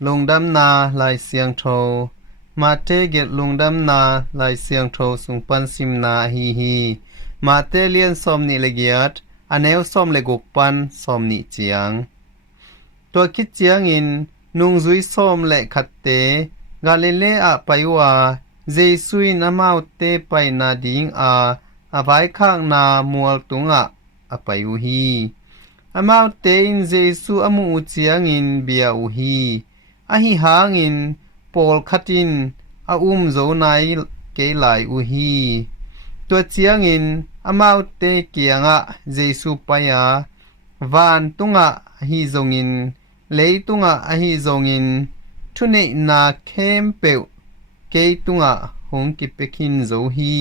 lung đâm na lại xiang thâu mà tê get lung đâm na lại xiang thâu sung pan sim na hi hi mà tê liên som ni legiat aneu som le guk pan som ni chiang tua kit chiang in nung zui som le khat te Galilea paiwa Jesuin amau te pai na ding a avai khang na mual tunga apayu hi amau te in Jesu amu chiang in bia u hi a hi hang in pol khatin a zo nai ke lai u hi tua chiang in amau te kianga Jesu paya van tunga hi zongin lei tunga a hi zongin thune na khem pe ke tunga hong ki pekin zo hi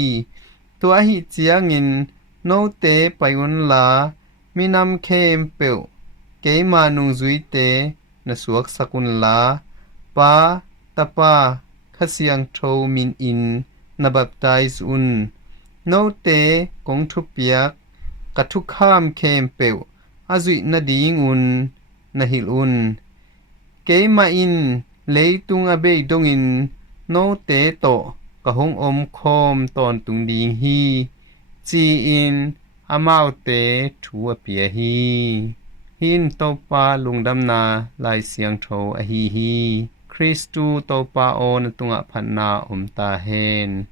tua hi chiang in no te payun la minam khem pe ke ma nung zui te na suak sakun la pa tapa khasiang tho min in na baptize un no te kong thu piak ka thu kham khem pe azui na ding un na hil un ke ma in leitung a be dong in no te to ka hong om khom ton tung ding hi chi in amau te thu a pia hi hin to pa lungdam na lai siang tho a hi hi Christu to pa on tunga phanna ta hen